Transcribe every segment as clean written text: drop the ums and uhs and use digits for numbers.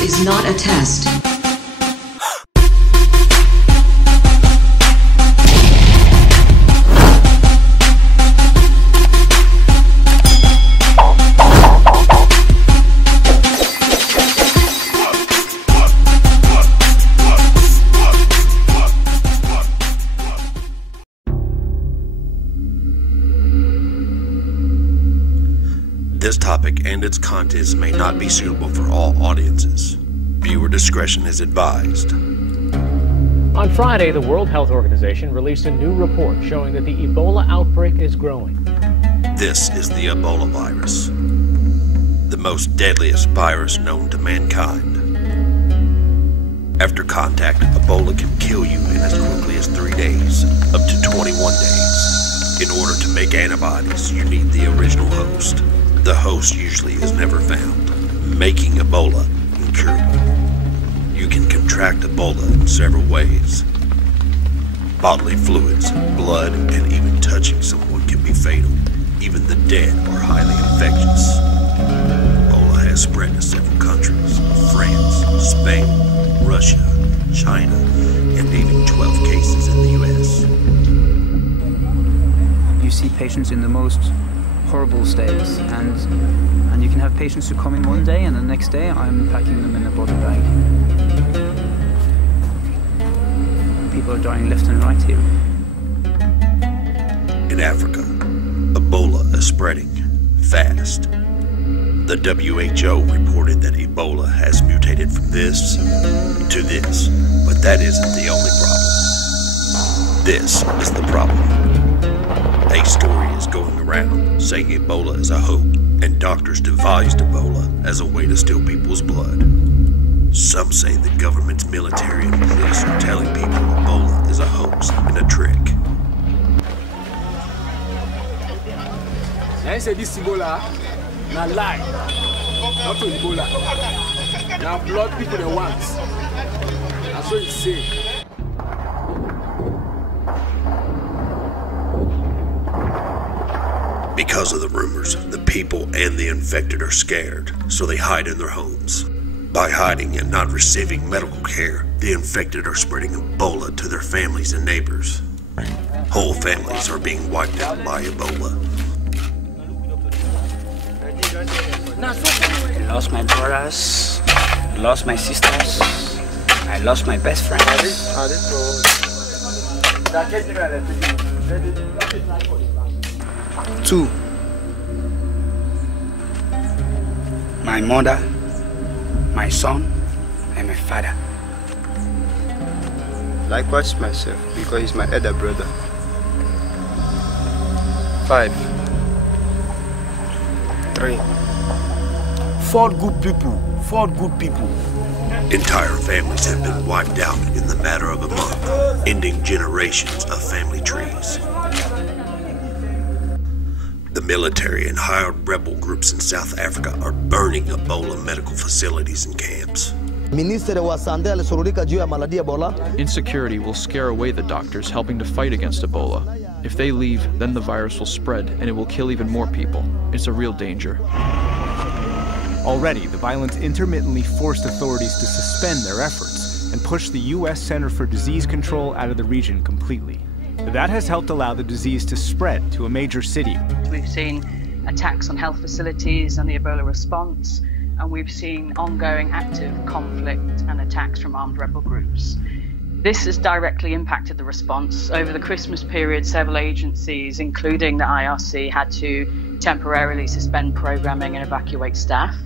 This is not a test. This topic and its contents may not be suitable for all audiences. Viewer discretion is advised. On Friday, the World Health Organization released a new report showing that the Ebola outbreak is growing. This is the Ebola virus, the most deadliest virus known to mankind. After contact, Ebola can kill you in as quickly as 3 days, up to 21 days. In order to make antibodies, you need the original host. The host usually is never found, making Ebola incurable. You can contract Ebola in several ways. Bodily fluids, blood, and even touching someone can be fatal. Even the dead are highly infectious. Ebola has spread to several countries: France, Spain, Russia, China, and even 12 cases in the U.S. You see patients in the most horrible states, and you can have patients who come in one day and the next day I'm packing them in a body bag. People are dying left and right here. In Africa, Ebola is spreading fast. The WHO reported that Ebola has mutated from this to this, but that isn't the only problem. This is the problem. A story is going around saying Ebola is a hoax, and doctors devised Ebola as a way to steal people's blood. Some say the government's military and police are telling people Ebola is a hoax and a trick. I say this Ebola, na lie, not to Ebola. Now blood people they want. That's what you say. Because of the rumors, the people and the infected are scared, so they hide in their homes. By hiding and not receiving medical care, the infected are spreading Ebola to their families and neighbors. Whole families are being wiped out by Ebola. I lost my brothers, I lost my sisters, I lost my best friends. 2. My mother, my son, and my father. Likewise myself, because he's my elder brother. 5. 3. 4 good people. 4 good people. Entire families have been wiped out in the matter of a month, ending generations of family trees. The military and hired rebel groups in South Africa are burning Ebola medical facilities and camps. Insecurity will scare away the doctors helping to fight against Ebola. If they leave, then the virus will spread and it will kill even more people. It's a real danger. Already, the violence intermittently forced authorities to suspend their efforts and push the U.S. Center for Disease Control out of the region completely. That has helped allow the disease to spread to a major city. We've seen attacks on health facilities and the Ebola response, and we've seen ongoing active conflict and attacks from armed rebel groups. This has directly impacted the response. Over the Christmas period, several agencies, including the IRC, had to temporarily suspend programming and evacuate staff.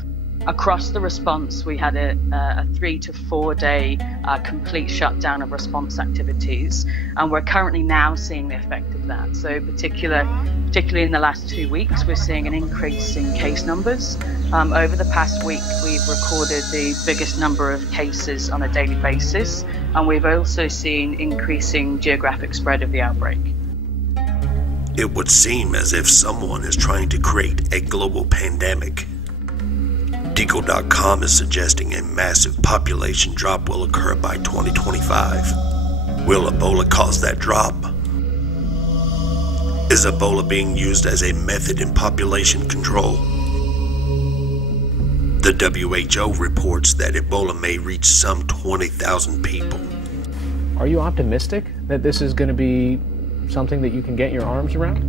Across the response, we had a 3 to 4 day complete shutdown of response activities, and we're currently now seeing the effect of that. So particularly in the last 2 weeks, we're seeing an increase in case numbers. Over the past week, we've recorded the biggest number of cases on a daily basis, and we've also seen increasing geographic spread of the outbreak. It would seem as if someone is trying to create a global pandemic. Disclosuretv is suggesting a massive population drop will occur by 2025. Will Ebola cause that drop? Is Ebola being used as a method in population control? The WHO reports that Ebola may reach some 20,000 people. Are you optimistic that this is going to be something that you can get your arms around?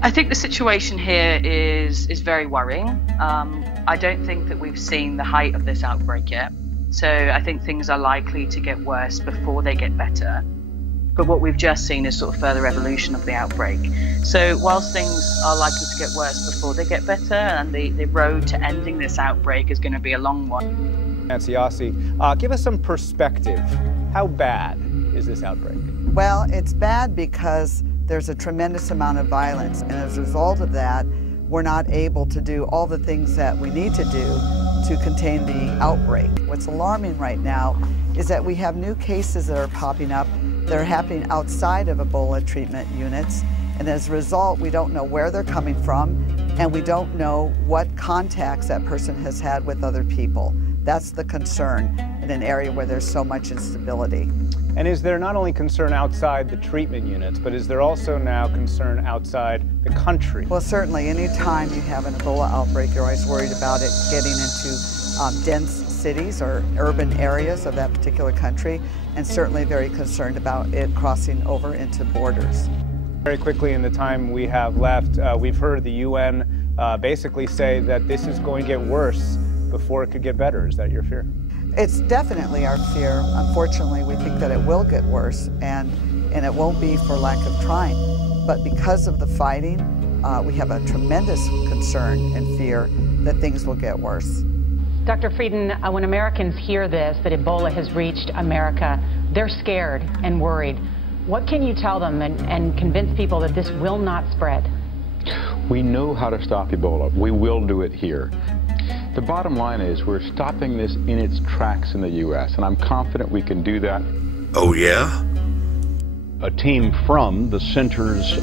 I think the situation here is very worrying. I don't think that we've seen the height of this outbreak yet. So I think things are likely to get worse before they get better. But what we've just seen is sort of further evolution of the outbreak. So whilst things are likely to get worse before they get better, and the road to ending this outbreak is going to be a long one. Nancy Ossie, give us some perspective. How bad is this outbreak? Well, it's bad because there's a tremendous amount of violence, and as a result of that, we're not able to do all the things that we need to do to contain the outbreak. What's alarming right now is that we have new cases that are popping up that are happening outside of Ebola treatment units, and as a result, we don't know where they're coming from, and we don't know what contacts that person has had with other people. That's the concern in an area where there's so much instability. And is there not only concern outside the treatment units, but is there also now concern outside the country? Well, certainly, any time you have an Ebola outbreak, you're always worried about it getting into dense cities or urban areas of that particular country, and certainly very concerned about it crossing over into borders. Very quickly in the time we have left, we've heard the UN basically say that this is going to get worse before it could get better. Is that your fear? It's definitely our fear. Unfortunately, we think that it will get worse, and it won't be for lack of trying. But because of the fighting, we have a tremendous concern and fear that things will get worse. Dr. Frieden, when Americans hear this, that Ebola has reached America, they're scared and worried. What can you tell them and convince people that this will not spread? We know how to stop Ebola. We will do it here. The bottom line is we're stopping this in its tracks in the U.S., and I'm confident we can do that. Oh, yeah? A team from the Centers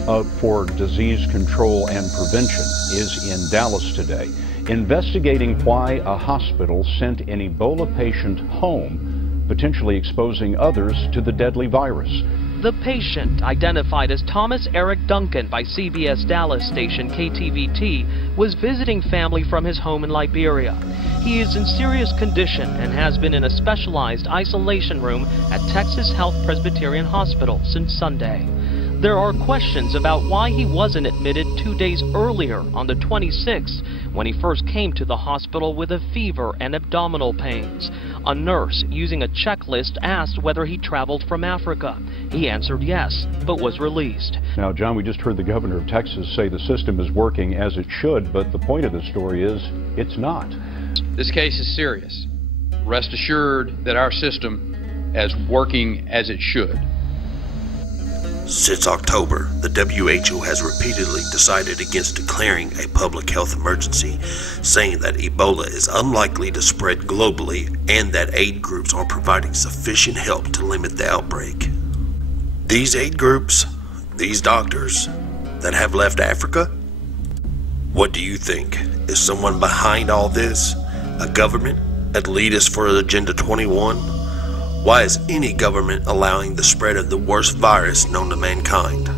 for Disease Control and Prevention is in Dallas today, investigating why a hospital sent an Ebola patient home, potentially exposing others to the deadly virus. The patient, identified as Thomas Eric Duncan by CBS Dallas station KTVT, was visiting family from his home in Liberia. He is in serious condition and has been in a specialized isolation room at Texas Health Presbyterian Hospital since Sunday. There are questions about why he wasn't admitted 2 days earlier on the 26th when he first came to the hospital with a fever and abdominal pains. A nurse using a checklist asked whether he traveled from Africa. He answered yes, but was released. Now, John, we just heard the governor of Texas say the system is working as it should, but the point of the story is it's not. This case is serious. Rest assured that our system is working as it should. Since October, the WHO has repeatedly decided against declaring a public health emergency, saying that Ebola is unlikely to spread globally and that aid groups are providing sufficient help to limit the outbreak. These aid groups, these doctors that have left Africa, what do you think? Is someone behind all this? A government? Elitist for Agenda 21? Why is any government allowing the spread of the worst virus known to mankind?